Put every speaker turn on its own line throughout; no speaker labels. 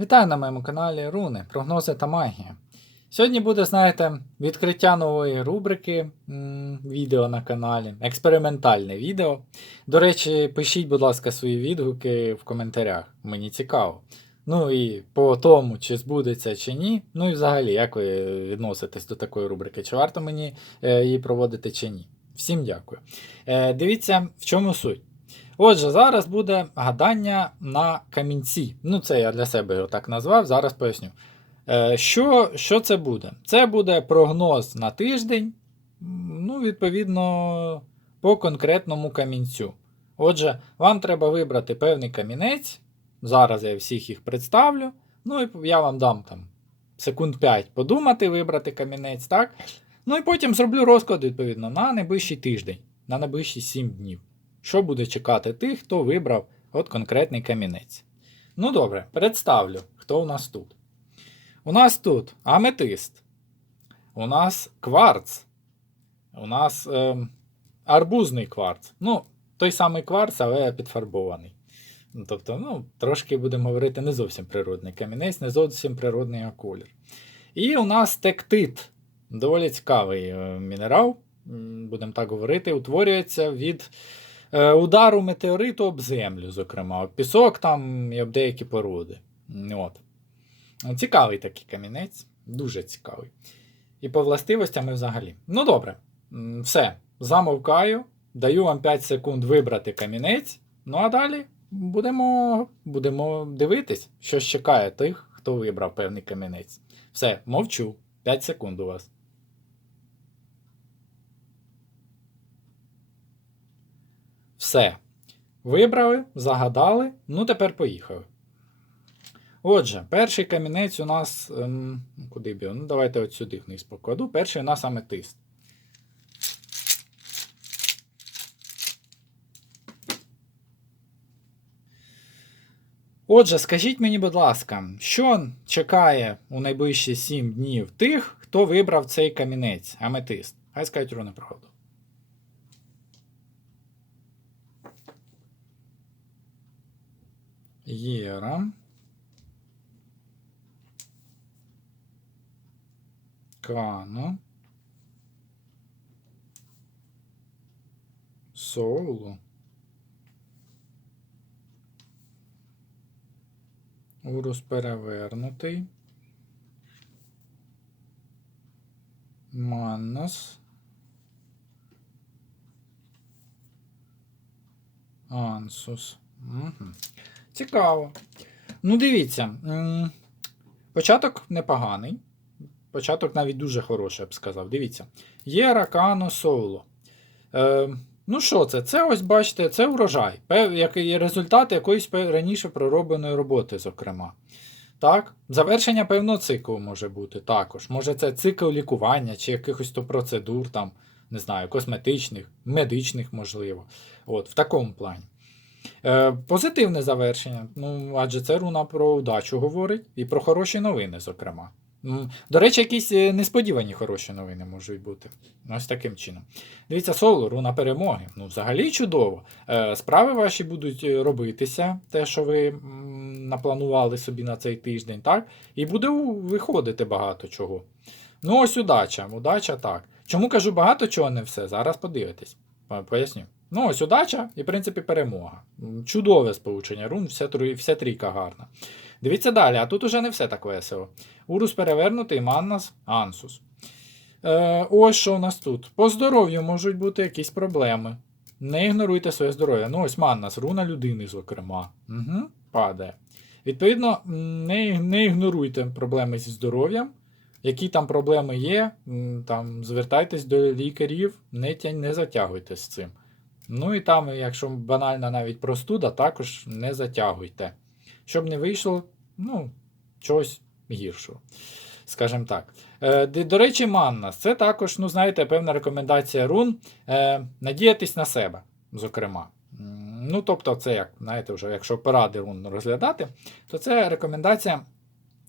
Вітаю на моєму каналі Руни, прогнози та магія. Сьогодні буде, знаєте, відкриття нової рубрики відео на каналі, експериментальне відео. До речі, пишіть, будь ласка, свої відгуки в коментарях. Мені цікаво. Ну і по тому, чи збудеться чи ні. Ну і взагалі, як ви відноситесь до такої рубрики, чи варто мені е, її проводити чи ні. Всім дякую. Е, дивіться, в чому суть. Отже, зараз буде гадання на камінці. Ну, це я для себе його так назвав, зараз поясню. Е, що, що це буде? Це буде прогноз на тиждень, ну, відповідно, по конкретному камінцю. Отже, вам треба вибрати певний камінець. Зараз я всіх їх представлю. Ну і я вам дам там секунд 5 подумати, вибрати камінець, так? Ну і потім зроблю розклад, відповідно, на найближчий тиждень, на найближчі 7 днів. Що буде чекати тих, хто вибрав от конкретний камінець. Ну добре, представлю, хто у нас тут. У нас тут аметист, у нас кварц, у нас ем, арбузний кварц. Ну, той самий кварц, але підфарбований. Ну, Тобто, ну, трошки будемо говорити, не зовсім природний камінець, не зовсім природний колір. І у нас тектит. Доволі цікавий е, мінерал, будемо так говорити, утворюється від е, удару метеориту об землю, зокрема, об пісок там і об деякі породи. От. Цікавий такий камінець, дуже цікавий. І по властивостям і взагалі. Ну добре, все. Замовкаю, даю вам 5 секунд вибрати камінець. Ну а далі будемо, будемо дивитись, що чекає тих, хто вибрав певний камінець. Все, мовчу. 5 секунд у вас. Все. Вибрали, загадали, ну тепер поїхали. Отже, перший камінець у нас. Ем, куди б? Ну, давайте от сюди вниз покладу. Перший у нас аметист. Отже, скажіть мені, будь ласка, що чекає у найближчі 7 днів тих, хто вибрав цей камінець, аметист? Хай скажуть руни правду. Єра. Кано. Соулу. Урус перевернутий. Маннас. Ансус. Угу. Цікаво. Ну, дивіться. Початок непоганий. Початок навіть дуже хороший, я б сказав. Дивіться. Є Ракано Соуло. Е, ну що це? Це ось бачите, це урожай. Пев, як результат якоїсь раніше проробленої роботи, зокрема. Так? Завершення певного циклу може бути також. Може, це цикл лікування чи якихось то процедур, там, не знаю, косметичних, медичних, можливо. От, в такому плані. Е, позитивне завершення. Ну, адже це руна про удачу говорить і про хороші новини, зокрема. До речі, якісь е, несподівані хороші новини можуть бути. Ось таким чином. Дивіться, соло, руна перемоги. Ну, взагалі чудово. Е, Справи ваші будуть е, робитися, те, що ви напланували собі на цей тиждень, так? І буде виходити багато чого. Ну, ось удача. Удача так. Чому кажу багато чого не все? Зараз подивитесь. Поясню. Ну, ось удача і, в принципі, перемога. Чудове сполучення рун, вся, вся трійка гарна. Дивіться далі, а тут уже не все так весело. Урус перевернутий, Маннас, Ансус. Е, ось що у нас тут. По здоров'ю можуть бути якісь проблеми. Не ігноруйте своє здоров'я. Ну, ось Маннас, руна людини, зокрема. Угу, падає. Відповідно, не, не ігноруйте проблеми зі здоров'ям. Які там проблеми є, там звертайтесь до лікарів, не, тя- не затягуйте з цим. Ну і там, якщо банальна навіть простуда, також не затягуйте. Щоб не вийшло, ну, чогось гіршого. Скажімо так. Е, до речі, Маннас, це також, ну, знаєте, певна рекомендація рун е, надіятись на себе, зокрема. Ну, тобто, це як, знаєте, вже, якщо поради рун розглядати, то це рекомендація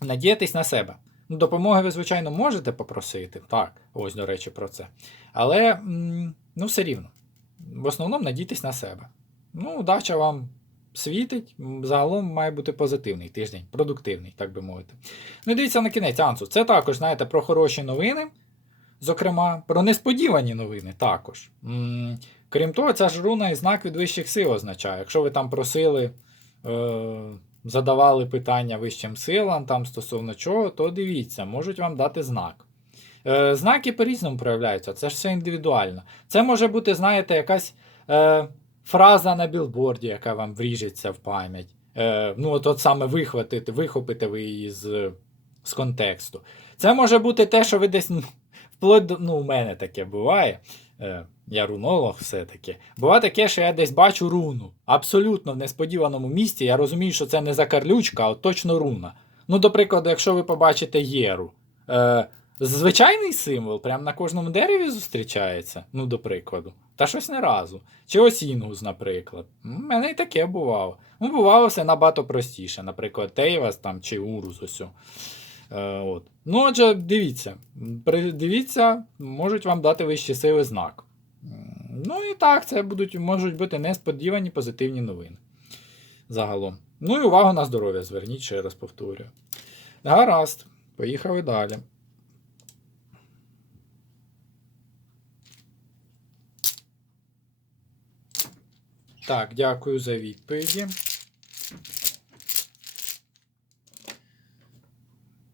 надіятись на себе. Ну, допомоги ви, звичайно, можете попросити. Так, ось, до речі, про це. Але, ну, все рівно. В основному надійтесь на себе. Ну, удача вам світить, загалом має бути позитивний тиждень, продуктивний, так би мовити. Ну дивіться на кінець Ансу. Це також, знаєте, про хороші новини, зокрема, про несподівані новини також. М, Крім того, ця ж руна і знак від вищих сил означає. Якщо ви там просили, е, задавали питання вищим силам там стосовно чого, то дивіться, можуть вам дати знак. Е, знаки по-різному проявляються, це ж все індивідуально. Це може бути, знаєте, якась е, фраза на білборді, яка вам вріжеться в пам'ять. Е, ну, от, от саме вихватити, вихопите ви її з, з контексту. Це може бути те, що ви десь ну, вплоть до. Ну, у мене таке буває. Е, я рунолог все-таки. Буває таке, що я десь бачу руну. Абсолютно в несподіваному місці. Я розумію, що це не закарлючка, а точно руна. Ну, до прикладу, якщо ви побачите єру. Е, звичайний символ, прям на кожному дереві зустрічається, ну, до прикладу. Та щось не разу. Чи осінгус, наприклад. У мене і таке бувало. Ну, бувало все набагато простіше, наприклад, Тейвас там чи Урус ось. Е, от. Ну, отже, дивіться. Дивіться, можуть вам дати вищі сили знак. Ну і так, це будуть, можуть бути несподівані позитивні новини. Загалом. Ну і увагу на здоров'я, зверніть, ще раз повторюю. Гаразд, поїхали далі. Так, дякую за відповіді.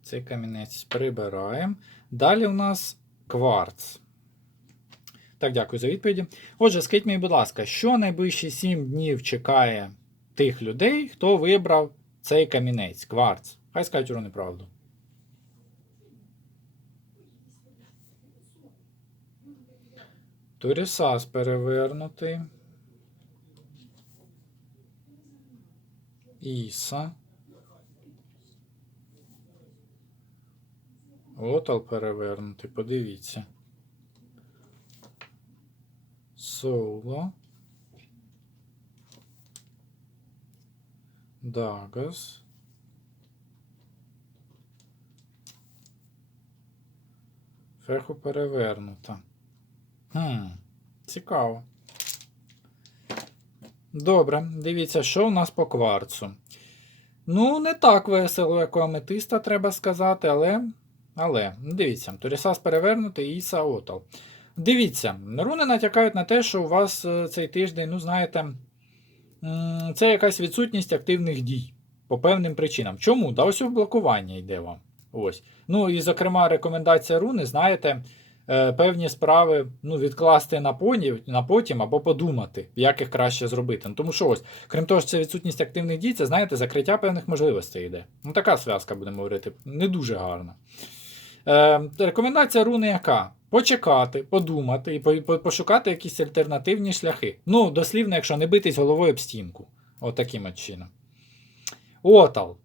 Цей камінець прибираємо. Далі у нас кварц. Так, дякую за відповіді. Отже, скажіть мені, будь ласка, що найближчі 7 днів чекає тих людей, хто вибрав цей камінець, кварц? Хай скажуть про неправду. Турісас перевернутий. Іса. Отал перевернутий, подивіться. Соло. Дагас. Феху перевернута. Хм, цікаво. Добре, дивіться, що у нас по кварцу. Ну, не так весело, як у аметиста, треба сказати, але. Але, дивіться, Торісас перевернутий і Саотал. Дивіться, руни натякають на те, що у вас е, цей тиждень, ну, знаєте, це якась відсутність активних дій по певним причинам. Чому? Да ось блокування йде вам. Ось. Ну і, зокрема, рекомендація руни, знаєте, певні справи ну, відкласти на, поні, на потім або подумати, як їх краще зробити. Ну, тому що ось, крім того, що це відсутність активних дій, це знаєте, закриття певних можливостей йде. Ну, така зв'язка, будемо говорити, не дуже гарна. Е, рекомендація руни яка? Почекати, подумати і по- по- пошукати якісь альтернативні шляхи. Ну, дослівно, якщо не битись головою об стінку. Отаким от чином. Отал.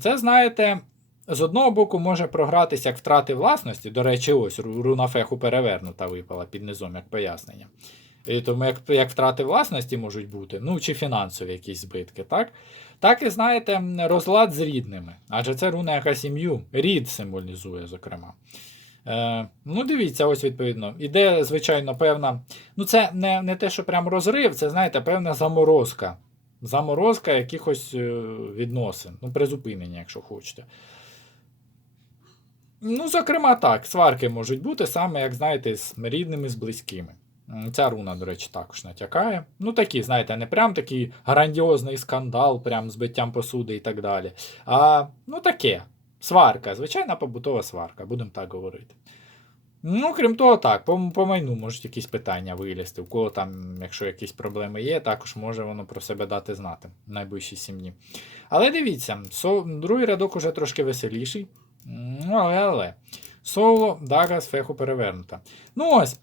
Це, знаєте, з одного боку може програтися як втрати власності. До речі, ось руна феху перевернута випала під низом як пояснення. І тому як, як втрати власності можуть бути, ну чи фінансові якісь збитки, так? Так і знаєте, розлад з рідними. Адже це руна яка сім'ю, рід символізує, зокрема. Е, ну, дивіться, ось відповідно. Іде, звичайно, певна. Ну, це не, не те, що прям розрив, це, знаєте, певна заморозка. Заморозка якихось е, відносин. Ну, призупинення, якщо хочете. Ну, зокрема, так, сварки можуть бути саме, як знаєте, з рідними, з близькими. Ця руна, до речі, також натякає. Ну, такі, знаєте, не прям такий грандіозний скандал, прям з биттям посуди і так далі. А ну таке. Сварка, звичайна побутова сварка, будемо так говорити. Ну, крім того, так, по, по майну можуть якісь питання вилізти. У кого там, якщо якісь проблеми є, також може воно про себе дати знати в найближчі сім днів. Але дивіться, со, другий рядок уже трошки веселіший. Ну, але, але. Соло, Дагас, феху перевернута. Ну ось,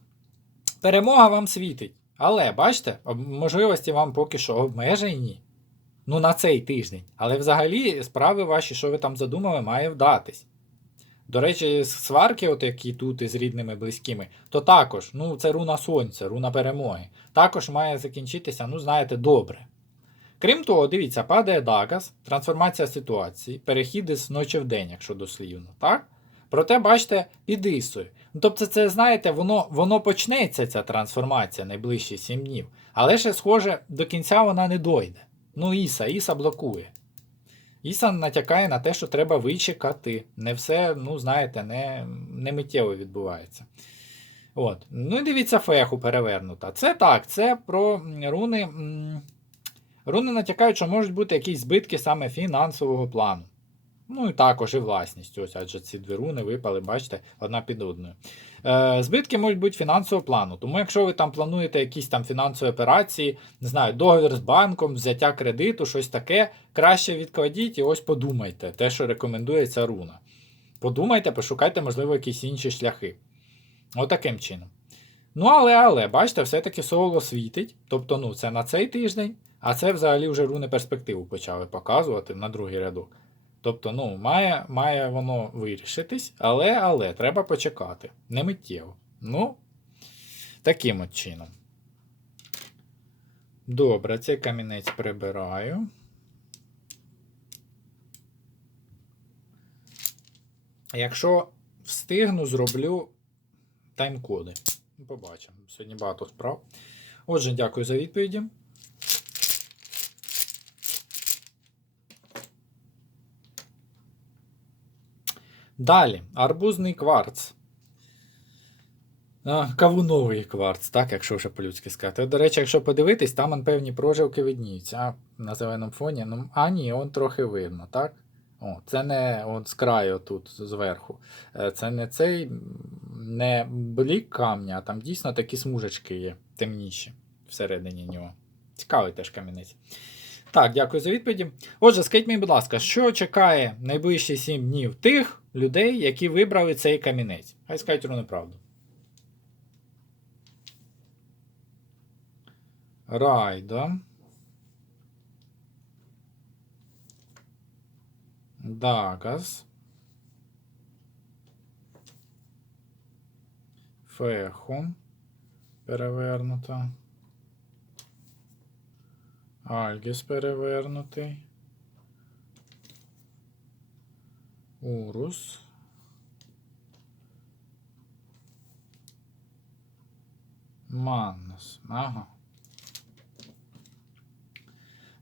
перемога вам світить. Але, бачите, можливості вам поки що обмежені. Ну, на цей тиждень. Але взагалі справи ваші, що ви там задумали, має вдатись. До речі, сварки, от які тут із рідними близькими, то також, ну, це руна сонця, руна перемоги. Також має закінчитися, ну, знаєте, добре. Крім того, дивіться, падає Дагас, трансформація ситуації, перехід із ночі в день, якщо дослівно, так? Проте, бачите, під Ісою. Ну, тобто, це, знаєте, воно, воно почнеться, ця трансформація найближчі 7 днів. Але ще, схоже, до кінця вона не дойде. Ну, Іса, Іса блокує. Іса натякає на те, що треба вичекати. Не все, ну, знаєте, не, не миттєво відбувається. От. Ну і дивіться, феху перевернута. Це так, це про руни. Руни натякають, що можуть бути якісь збитки саме фінансового плану. Ну і також і власність. Ось, адже ці дві руни випали, бачите, одна під одною. Е, збитки можуть бути фінансового плану. Тому, якщо ви там плануєте якісь там фінансові операції, не знаю, договір з банком, взяття кредиту, щось таке, краще відкладіть і ось подумайте, те, що рекомендує ця руна. Подумайте, пошукайте, можливо, якісь інші шляхи. Отаким чином. Ну, але, але, бачите, все-таки соло світить. Тобто, ну, це на цей тиждень, а це взагалі вже руни перспективу почали показувати на другий рядок. Тобто, ну, має, має воно вирішитись, але, але, треба почекати. Не миттєво. Ну, таким от чином. Добре, цей камінець прибираю. Якщо встигну, зроблю тайм-коди. Побачимо. Сьогодні багато справ. Отже, дякую за відповіді. Далі, арбузний кварц. Кавуновий кварц, так, якщо вже по-людськи сказати. До речі, якщо подивитись, там певні прожилки видніються. А на зеленому фоні. Ну, а ні, он трохи видно, так? О, це не от з краю тут зверху. Е, Це не цей не блік камня, а там дійсно такі смужечки є, темніші всередині нього. Цікавий теж камінець. Так, дякую за відповіді. Отже, скажіть мені, будь ласка, що чекає найближчі 7 днів тих людей, які вибрали цей камінець? Хай скажуть руну правду. Райда. Дагас. Феху. Перевернута. Альгіс перевернутий. Урус. Маннус. Ага.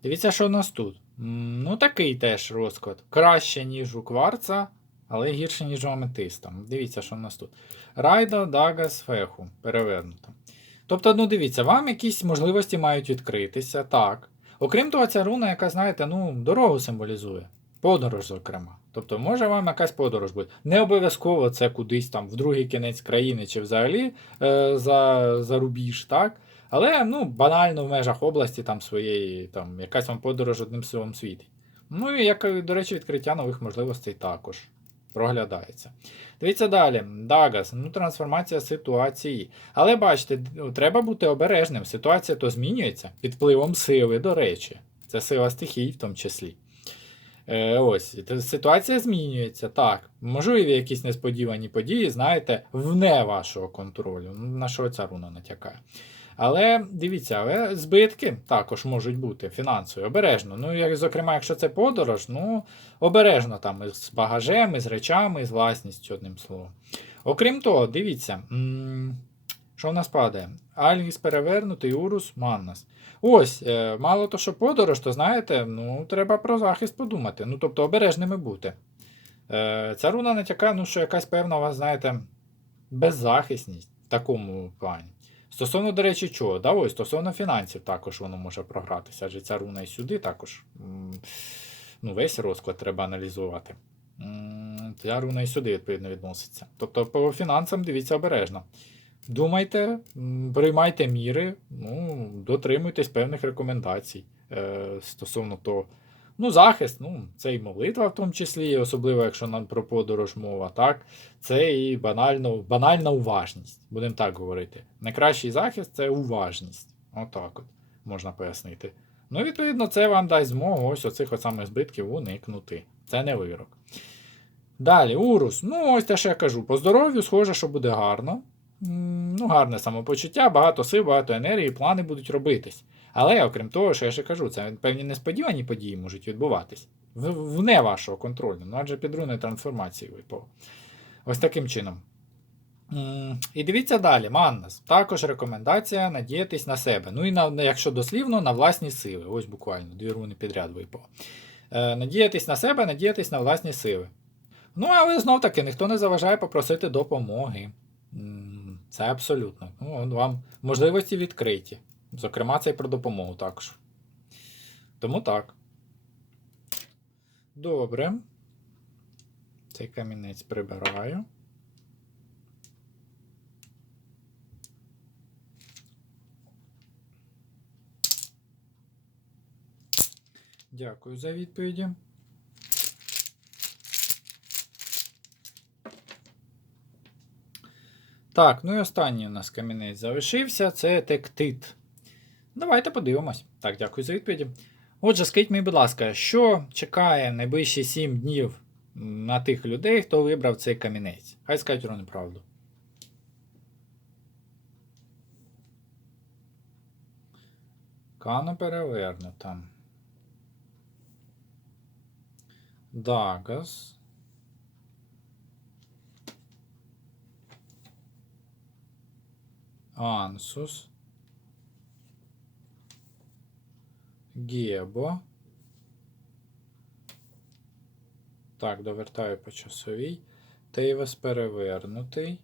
Дивіться, що у нас тут. Ну, такий теж розклад. Краще, ніж у кварца, але гірше, ніж у аметиста. Дивіться, що у нас тут. Райда, Дагас, Феху. Перевернуто. Тобто, ну дивіться, вам якісь можливості мають відкритися, так. Окрім того, ця руна, яка, знаєте, ну, дорогу символізує. Подорож, зокрема. Тобто, може вам якась подорож бути. Не обов'язково це кудись там в другий кінець країни чи взагалі е, за, за рубіж, так? Але ну, банально в межах області там своєї, там, якась вам подорож одним словом світить. Ну і як, до речі, відкриття нових можливостей також проглядається. Дивіться далі. Дагас, ну, трансформація ситуації. Але бачите, треба бути обережним. Ситуація то змінюється під впливом сили, до речі. Це сила стихій в тому числі. Е, ось, ситуація змінюється. Так, можливі якісь несподівані події, знаєте, вне вашого контролю. На що ця руна натякає. Але дивіться, але збитки також можуть бути фінансові, обережно. Ну, як, зокрема, якщо це подорож, ну обережно там із багажем, із речами, з власністю, одним словом. Окрім того, дивіться, м, що в нас падає? Альгіс перевернутий, Урус, Маннас. Ось, е, мало то, що подорож, то знаєте, ну, треба про захист подумати. Ну, тобто обережними бути. Е, ця руна натякає, ну, що якась певна у вас, знаєте, беззахисність в такому плані. Стосовно, до речі, чого? Да, ось, стосовно фінансів також воно може програтися, адже ця руна і сюди також ну, весь розклад треба аналізувати. Ця руна і сюди, відповідно, відноситься. Тобто, по фінансам дивіться обережно. Думайте, приймайте міри, ну, дотримуйтесь певних рекомендацій е, стосовно того. Ну, захист, ну, це і молитва в тому числі, особливо якщо нам про подорож мова, так? Це і банально, банальна уважність, будемо так говорити. Найкращий захист це уважність. Отак от можна пояснити. Ну, відповідно, це вам дасть змогу ось оцих самих збитків уникнути. Це не вирок. Далі, урус. Ну, ось те, що я кажу. По здоров'ю, схоже, що буде гарно. Ну, гарне самопочуття, багато сил, багато енергії, плани будуть робитись. Але, окрім того, що я ще кажу, це певні несподівані події можуть відбуватись. Вне вашого контролю. Ну, адже під руною трансформації випав. Ось таким чином. І дивіться далі, Маннас. Також рекомендація надіятись на себе. Ну і на- якщо дослівно, на власні сили. Ось буквально, дві руни підряд випало. Е, надіятись на себе, надіятись на власні сили. Ну, але знов таки ніхто не заважає попросити допомоги. Це абсолютно. Ну, вам можливості відкриті. Зокрема, це і про допомогу також. Тому так. Добре. Цей камінець прибираю. Дякую за відповіді. Так, ну і останній у нас камінець залишився це тектит. Давайте подивимось. Так, дякую за відповіді. Отже, скажіть мені, будь ласка, що чекає найближчі 7 днів на тих людей, хто вибрав цей камінець? Хай скажуть вони правду. Кано перевернута. Дагас. Ансус. Гебо. Так, довертаю по часовій. Тейвес перевернутий.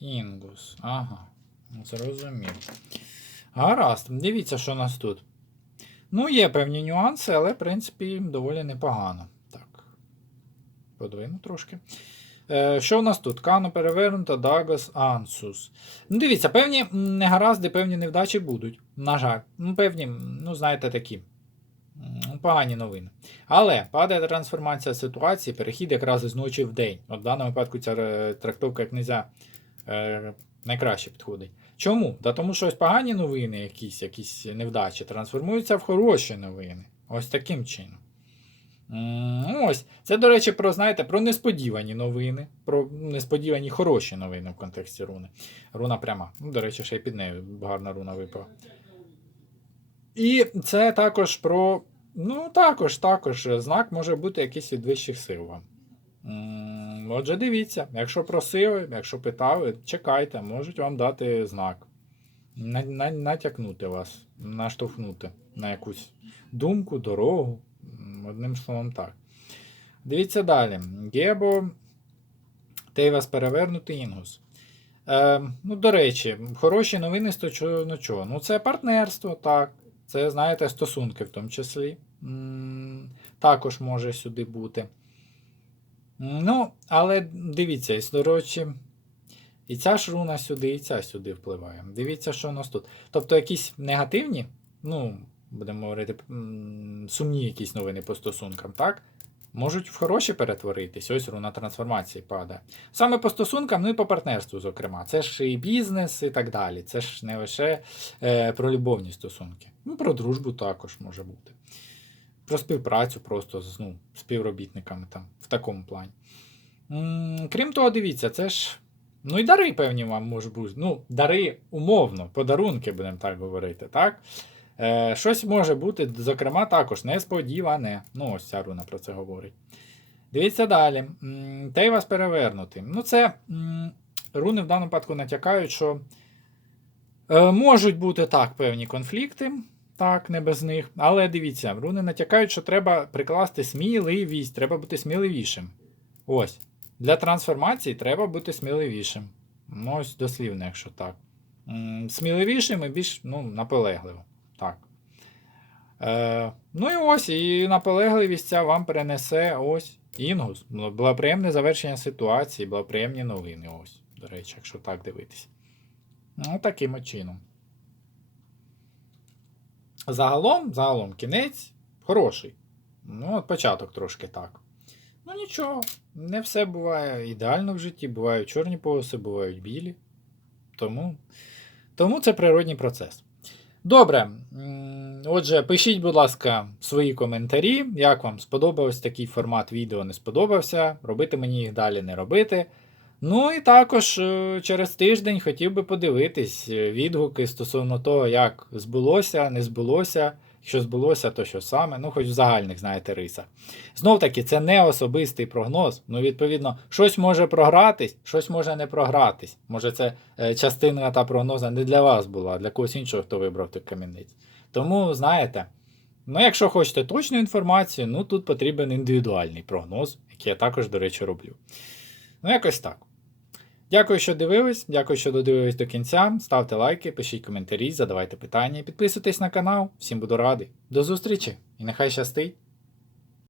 Інгус. Ага. Зрозумів. Гаразд. Дивіться, що у нас тут. Ну, є певні нюанси, але, в принципі, доволі непогано. Так. Подвину трошки. Е, що у нас тут? Кано перевернуто, Дагас, Ансус. Ну, дивіться, певні негаразди, певні невдачі будуть. На жаль. Ну, певні, ну, знаєте, такі. Погані новини. Але падає трансформація ситуації, перехід якраз із ночі в день. От в даному випадку ця е, трактовка як е, найкраще підходить. Чому? Та тому що ось погані новини, якісь, якісь невдачі, трансформуються в хороші новини. Ось таким чином. М, Ось. Це, до речі, про, знаєте, про несподівані новини, про несподівані хороші новини в контексті руни. Руна пряма. Ну, до речі, ще й під нею гарна руна випала. І це також про. Ну, також, також, знак може бути якийсь від вищих сил вам. Отже, дивіться, якщо просили, якщо питали, чекайте, можуть вам дати знак. На, на, натякнути вас, наштовхнути на якусь думку, дорогу. Одним словом, так. Дивіться далі. Гебо. Тейвас перевернутий інгус. Е, ну, до речі, хороші новини з того, ну, чого? Ну, це партнерство, так. Це, знаєте, стосунки в тому числі. Також може сюди бути. Ну, але дивіться, і, до речі, і ця ж руна сюди, і ця сюди впливає. Дивіться, що у нас тут. Тобто якісь негативні, ну, будемо говорити, сумні якісь новини по стосункам, так? Можуть в хороші перетворитись. Ось руна трансформації падає. Саме по стосункам, ну і по партнерству, зокрема. Це ж і бізнес, і так далі. Це ж не лише е, про любовні стосунки. Ну, про дружбу також може бути. Про співпрацю просто з ну, співробітниками там, в такому плані. М, Крім того, дивіться, це ж. Ну і дари певні вам можуть бути. Ну, дари умовно, подарунки, будемо так говорити, так? Е, щось може бути, зокрема, також несподіване. Ну, ось ця руна про це говорить. Дивіться далі. М, Тейвас перевернутий. Ну, це руни в даному випадку натякають, що е, можуть бути так певні конфлікти. Так, не без них. Але дивіться, руни натякають, що треба прикласти сміливість, треба бути сміливішим. Ось. Для трансформації треба бути сміливішим. Ну, ось дослівно, якщо так. Сміливішим і більш ну, наполегливо. Так. Е, ну і ось, і наполегливість ця вам перенесе ось інгус. Благоприємне завершення ситуації, благоприємні новини. Ось, до речі, якщо так дивитися. Ну, таким чином. Загалом, загалом, кінець хороший. Ну, от початок трошки так. Ну нічого, не все буває ідеально в житті, бувають чорні полоси, бувають білі. Тому, тому це природній процес. Добре. Отже, пишіть, будь ласка, свої коментарі, як вам сподобався такий формат відео, не сподобався. Робити мені їх далі не робити. Ну і також е, через тиждень хотів би подивитись е, відгуки стосовно того, як збулося, не збулося, Що збулося, то що саме, ну хоч в загальних, знаєте, рисах. Знов таки, це не особистий прогноз. Ну, відповідно, щось може програтись, щось може не програтись. Може, це е, частина та прогноза не для вас була, а для когось іншого, хто вибрав той камінець. Тому, знаєте, ну, якщо хочете точну інформацію, ну тут потрібен індивідуальний прогноз, який я також, до речі, роблю. Ну, якось так. Дякую, що дивились. Дякую, що додивились до кінця. Ставте лайки, пишіть коментарі, задавайте питання, підписуйтесь на канал. Всім буду радий. До зустрічі і нехай щастить!